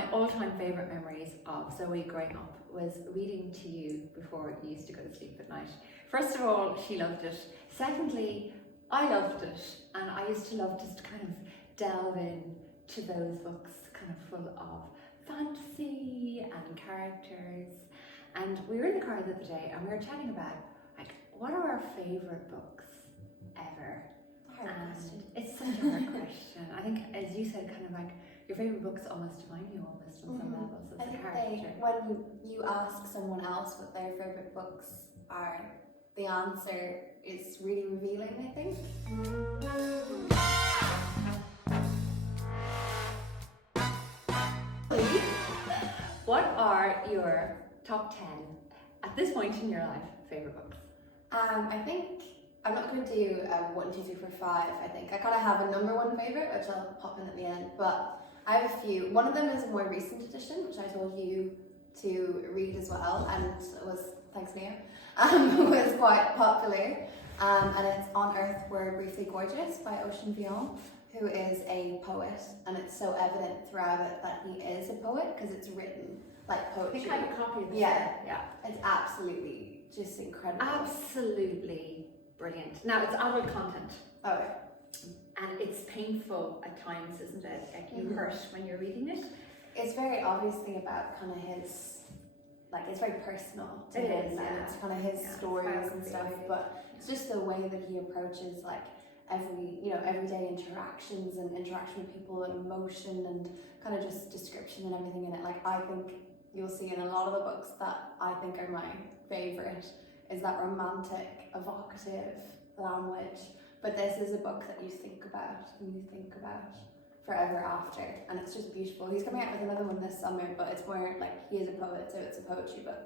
my all-time favourite memories of Zoe growing up was reading to you before you used to go to sleep at night. First of all, she loved it. Secondly, I loved it, and I used to love just to kind of delve in to those books kind of full of fantasy and characters. And we were in the car the other day and we were chatting about like what are our favourite books ever? It's such a hard question. I think, as you said, kind of like your favourite books almost define you almost on some levels as a character. When you ask someone else what their favourite books are, the answer is really revealing, I think. What are your top 10 at this point in your life favourite books? I think I'm not going to do 1, 2, 3, 4, 5. I think I kind of have a number one favourite, which I'll pop in at the end. But I have a few. One of them is a more recent edition, which I told you to read as well, and it was, thanks Mia, was quite popular. And it's On Earth We're Briefly Gorgeous by Ocean Vuitton, who is a poet, and it's so evident throughout it that he is a poet because it's written like poetry. I think I have a copy of this. Yeah, yeah. It's absolutely just incredible. Absolutely brilliant. Now it's adult content. Oh. And it's painful at times, isn't it? Like you hurt when you're reading it. It's very obvious thing about kind of his, like it's very personal to him, and it's kind of his stories and stuff. But it's just the way that he approaches like everyday interactions and interaction with people and emotion and kind of just description and everything in it. Like I think you'll see in a lot of the books that I think are my favourite is that romantic, evocative language. But this is a book that you think about and you think about forever after, and it's just beautiful. He's coming out with another one this summer, but it's more like he is a poet, so it's a poetry book.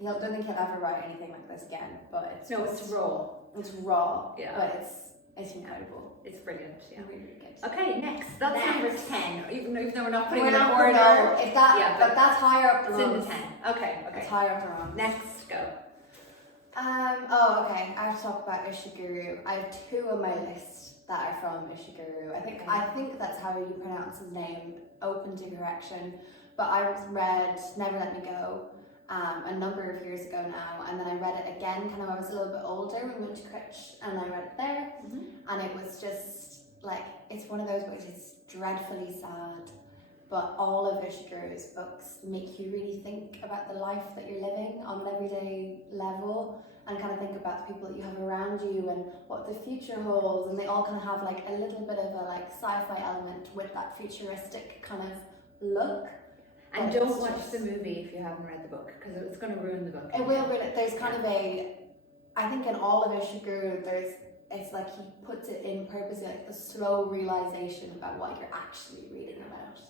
I don't think he'll ever write anything like this again, but it's raw. It's raw, yeah. But it's incredible. It's brilliant. Yeah, really good. Okay, next. That's number 10. Even though we're not putting it in in order. No, if that, but that's higher up the It's rungs. in the 10. Okay. It's higher up the rungs. Next, go. Okay. I have to talk about Ishiguro. I have 2 on my list that are from Ishiguro. I think that's how you pronounce his name. Open to correction. But I read Never Let Me Go a number of years ago now, and then I read it again kind of when I was a little bit older when we went to Critch, and I read it there, and it was just like, it's one of those books, it's dreadfully sad, but all of Ishiguro's books make you really think about the life that you're living on an everyday level, and kind of think about the people that you have around you and what the future holds, and they all kind of have like a little bit of a like sci-fi element with that futuristic kind of look. And don't watch the movie if you haven't read the book, because it's going to ruin the book. It will ruin it. There's kind of I think in all of Ishiguro, it's like he puts it in purposely, like the slow realization about what you're actually reading about.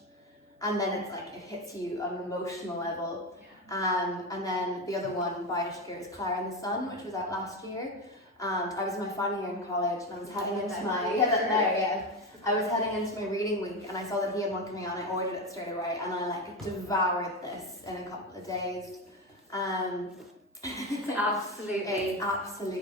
And then it's like, it hits you on an emotional level. And then the other one by Ishiguro is Klara and the Sun, which was out last year. And I was in my final year in college, and I was heading into I was heading into my reading week, and I saw that he had one coming out, and I ordered it straight away, and I like devoured this in a couple of days. It's absolutely.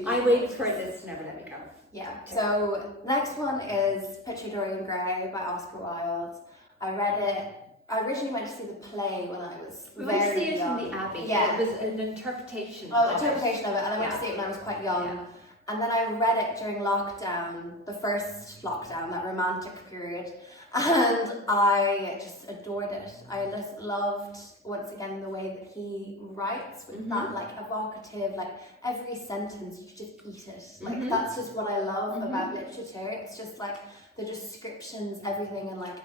I wait for this Never Let Me Go. Yeah. Okay. So next one is Picture Dorian Gray by Oscar Wilde. I read it. I originally went to see the play when I was We very went to see it young. in the Abbey. Yeah. It was an interpretation. Interpretation of it, and I went to see it when I was quite young. Yeah. And then I read it during lockdown, the first lockdown, that romantic period, and I just adored it. I just loved, once again, the way that he writes with that like evocative, like every sentence you just eat it. Like that's just what I love about literature. It's just like the descriptions, everything, and like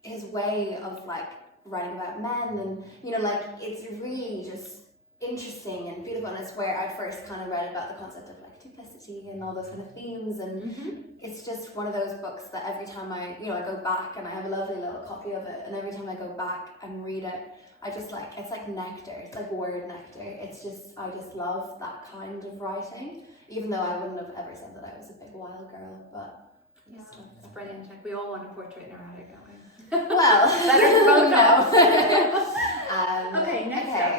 his way of like writing about men, and like it's really just interesting and beautiful. And it's where I first kind of read about the concept of like duplicity and all those kind of themes, and it's just one of those books that every time I go back, and I have a lovely little copy of it, and every time I go back and read it, I just like, it's like nectar, it's like word nectar. It's just, I just love that kind of writing, even though I wouldn't have ever said that I was a big wild girl, but yeah, it's brilliant. Like, we all want a portrait in our attic, don't we? Well, better to vote no. Okay, next up.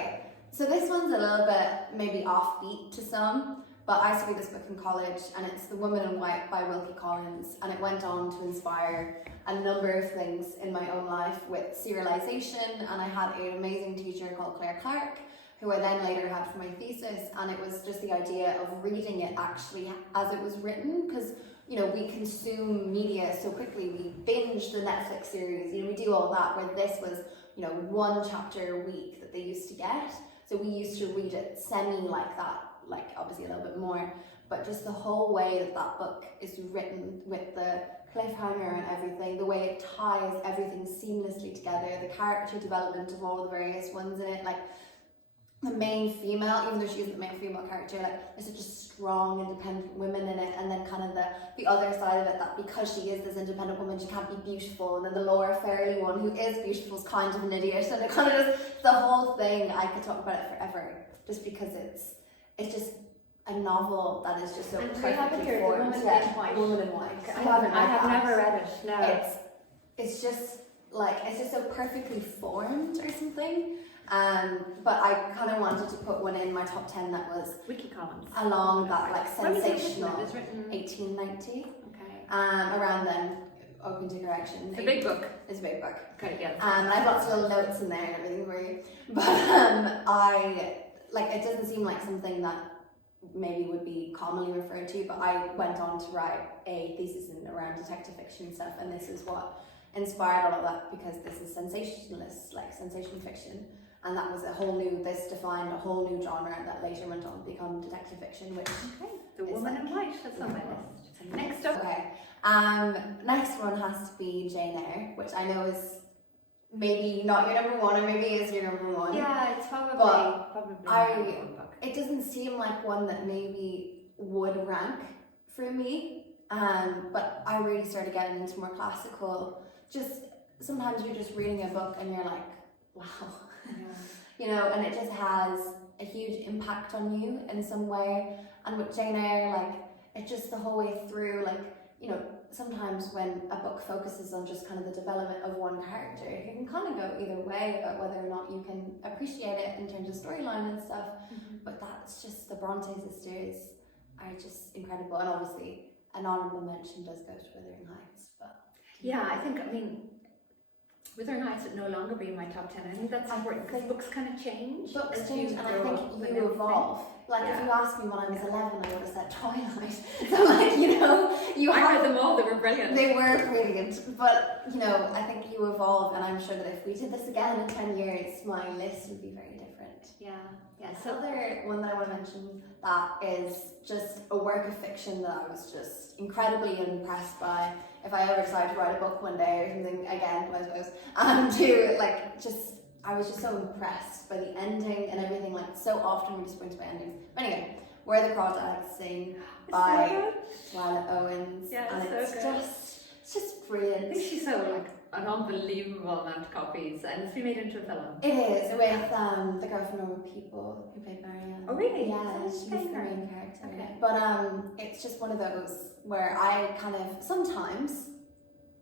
So this one's a little bit maybe offbeat to some, But I used to read this book in college, and it's The Woman in White by Wilkie Collins, and it went on to inspire a number of things in my own life with serialization, and I had an amazing teacher called Claire Clark, who I then later had for my thesis, and it was just the idea of reading it actually as it was written, because you know, we consume media so quickly, we binge the Netflix series, you know, we do all that, where this was, you know, one chapter a week that they used to get. So we used to read it semi like that, like obviously a little bit more, but just the whole way that that book is written with the cliffhanger and everything, the way it ties everything seamlessly together, the character development of all the various ones in it, like the main female, even though she isn't the main female character, like there's such a strong independent woman in it, and then kind of the other side of it, that because she is this independent woman she can't be beautiful, and then the Laura Fairley one who is beautiful is kind of an idiot, and it kind of just, the whole thing, I could talk about it forever, just because it's just a novel that is just so perfectly formed. Woman in White. I have never read it. No. It's just like, it's just so perfectly formed or something. But I kind of wanted to put one in my top 10 that was Wiki Collins. Along that like sensational. It was written 1890. Okay. Around then, open to correction. It's a big book. It's a big book. Okay, yeah. And I have lots of little notes in there and everything for you. But it doesn't seem like something that maybe would be commonly referred to, but I went on to write a thesis around detective fiction stuff, and this is what inspired all of that, because this is sensationalist, like sensation fiction, and that was this defined a whole new genre that later went on to become detective fiction, which The Woman in White, that's on my list. So next up. Okay. Next one has to be Jane Eyre, which I know is maybe not your number one, or maybe is your number one. Yeah, it's probably it doesn't seem like one that maybe would rank for me. But I really started getting into more classical. Just sometimes you're just reading a book and you're like, wow, you know, and it just has a huge impact on you in some way. And with Jane Eyre, like, it's just the whole way through, like, you know, sometimes when a book focuses on just kind of the development of one character, you can kind of go either way about whether or not you can appreciate it in terms of storyline and stuff. But that's just, the Bronte sisters are just incredible, and obviously an honourable mention does go to Wuthering Heights. But yeah, I mean Wuthering Heights would no longer be in my top 10. I think that's important, because books kind of change. Books change, and I think you evolve. Like, if you asked me when I was 11, I would have said Twilight. So, like, you know, I read them all, they were brilliant. They were brilliant, but, you know, I think you evolve, and I'm sure that if we did this again in 10 years, my list would be very different. Yeah. So another one that I want to mention that is just a work of fiction that I was just incredibly impressed by. If I ever decided to write a book one day or something, again, I suppose, I was just so impressed by the ending and everything. Like, so often we're disappointed by endings. But anyway, Where the Crawdads Sing by Violet Owens. Yeah, and it's just brilliant. I think she sold like an unbelievable amount of copies, and it's been made into a film. It is, with the girl from Normal People who played Marianne. Oh really? Yeah, she's the main character. Okay. But it's just one of those where I kind of, sometimes,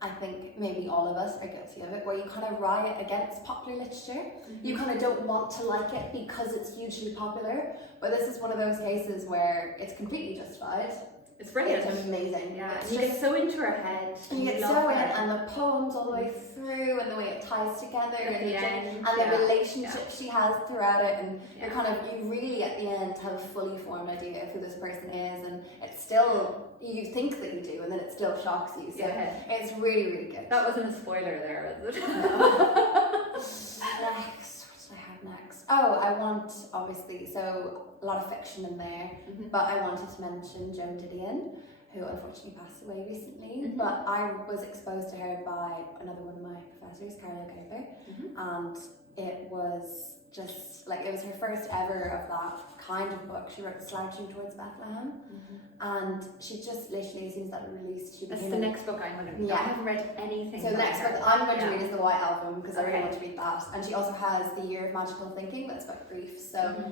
I think maybe all of us are guilty of it, where you kind of riot against popular literature. You kind of don't want to like it because it's hugely popular, but this is one of those cases where it's completely justified. It's brilliant. It's amazing. Yeah, you get so into her head. And you get so in, and the poems all the way through, and the way it ties together, and the relationship she has throughout it, and you're kind of, you really at the end have a fully formed idea of who this person is, and it's still, you think that you do, and then it still shocks you. So it's really, really good. That wasn't a spoiler there, was it? Next, what did I have next? Oh, I want, obviously, so a lot of fiction in there, but I wanted to mention Joan Didion, who unfortunately passed away recently, but I was exposed to her by another one of my professors, Carla Gerber, and it was just, like, it was her first ever of that kind of book. She wrote Slouching Towards Bethlehem, and she just literally, as soon as that released, That's the next book I'm going to read. I haven't read anything. So the next book I'm going to read is The White Album, because I really want to read that. And she also has The Year of Magical Thinking, that's about grief, so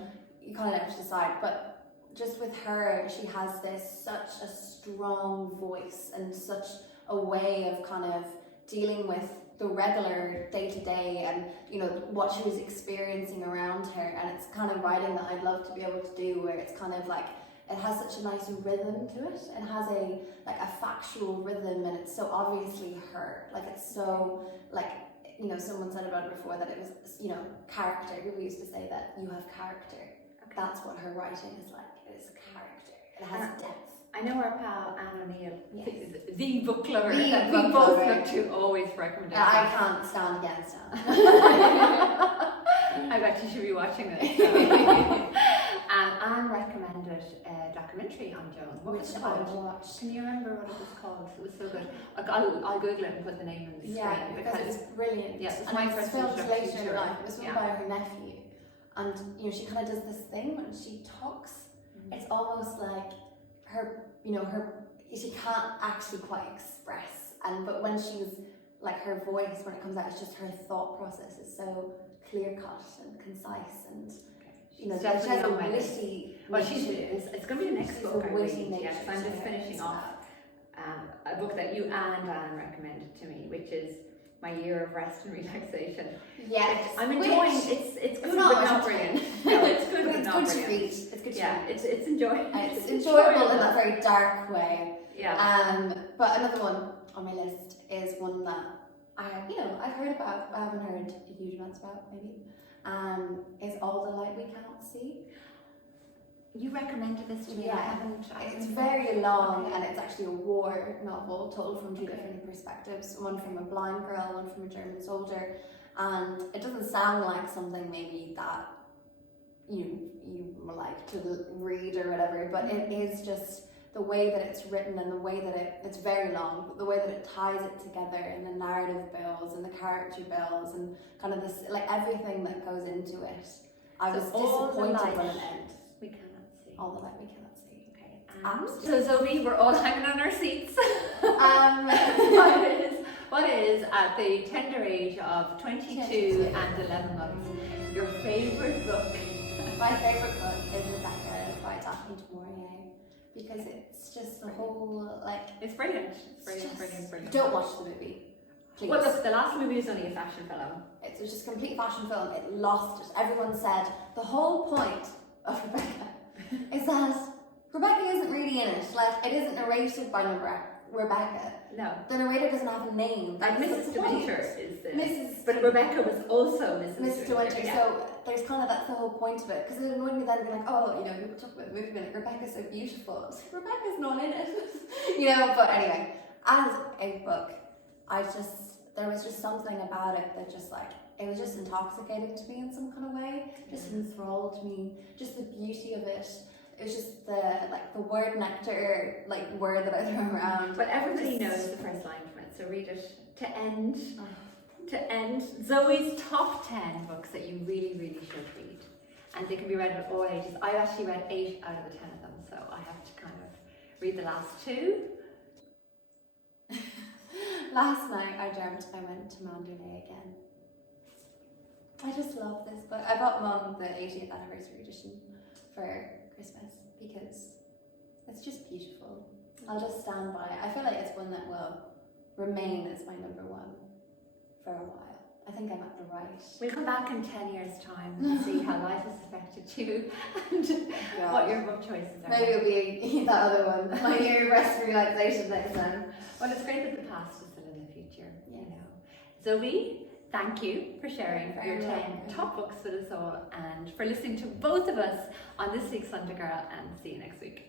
you kind of have to decide. But just with her, she has such a strong voice and such a way of kind of dealing with the regular day-to-day and, you know, what she was experiencing around her. And it's kind of writing that I'd love to be able to do, where it's kind of like, it has such a nice rhythm to it. It has a factual rhythm, and it's so obviously her. Like, it's so, like, you know, someone said about it before that it was, you know, character. People used to say that you have character. Okay. That's what her writing is like. It is a character. It has depth. I know our pal Anne O'Neill, Yes. the book lover, The that book we both lover. look to always for recommendations. I can't stand against her. I bet you should be watching this. Anne recommended a documentary on Joan. What was it Which I called? watched. Can you remember what it was called? It was so good. I'll Google it and put the name on the Yeah, screen. because it was brilliant. Yeah, it was and my it was first filmed introduction later to in her. life. It was filmed Yeah. by her nephew. And, you know, she kind of does this thing when she talks. It's almost like her, you know, she can't actually quite express. But when she's, like, her voice, when it comes out, it's just her thought process is so clear-cut and concise. And, you know, She's she has definitely a on my list. witty Well, nature. it's going to be the next She's book a I witty read. nature Yes, I'm just to finishing it, off a book that you and Anne recommended to me, which is My Year of Rest and Relaxation. Yes. I'm enjoying. It's good, not but much not of brilliant. No, it's good, But but it's not good to brilliant. read. It's good to Yeah, read. it's enjoyable. It's enjoyable in that very dark way. Yeah. But another one on my list is one that I've heard about, but I haven't heard a huge amounts about, maybe. Is All the Light We Cannot See. You recommended this to me. Yeah. I haven't. It's very long, and it's actually a war novel told from two different perspectives. One from a blind girl, one from a German soldier. And it doesn't sound like something maybe that you like to read or whatever, but it is just the way that it's written and the way that it's very long, but the way that it ties it together and the narrative builds and the character builds and kind of this, like, everything that goes into it. I was disappointed when it ended. We cannot see. All the Light We Cannot See. Okay. So Zoe, we're all hanging on our seats. What is at the tender age of 22 and 11 months your favourite book? My favourite book is Rebecca by Daphne du Maurier, because it's just the whole, like... It's brilliant. Brilliant. Don't watch the movie, please. Well, look, the last movie was only a fashion film. It was just a complete fashion film. It lost it. Everyone said the whole point of Rebecca is that Rebecca isn't really in it. Like, it isn't narrated by Rebecca. No. The narrator doesn't have a name. Like That's Mrs. the point. De Winter is the... Mrs. But Rebecca was also Mrs. De Winter. Yeah. So there's kind of, that's the whole point of it. Because it annoyed me then be like, oh, you know, people talk about the movie being like, Rebecca's so beautiful. I was like, Rebecca's not in it. You know, but anyway, as a book, there was just something about it that just, like, it was just intoxicating to me in some kind of way. Just enthralled me. Just the beauty of it. It was just the word nectar, like, word that I throw around. But everybody knows the first line from it, so read it to end Zoe's top 10 books that you really, really should read. And they can be read at all ages. I've actually read 8 out of the 10 of them, so I have to kind of read the last 2. Last night I dreamt I went to Mandalay again. I just love this book. I bought Mum the 80th anniversary edition for Christmas because it's just beautiful. I'll just stand by it. I feel like it's one that will remain as my number 1 for a while. I think I'm at the right. We'll come back in 10 years' time and see how life has affected you and what your book choices are. Maybe it'll be that other one. My year of rest and relaxation next time. Well, it's great that the past is still in the future, you know. Zoe, thank you for sharing your 10 top books with us all and for listening to both of us on this week's Sunday Girl, and see you next week.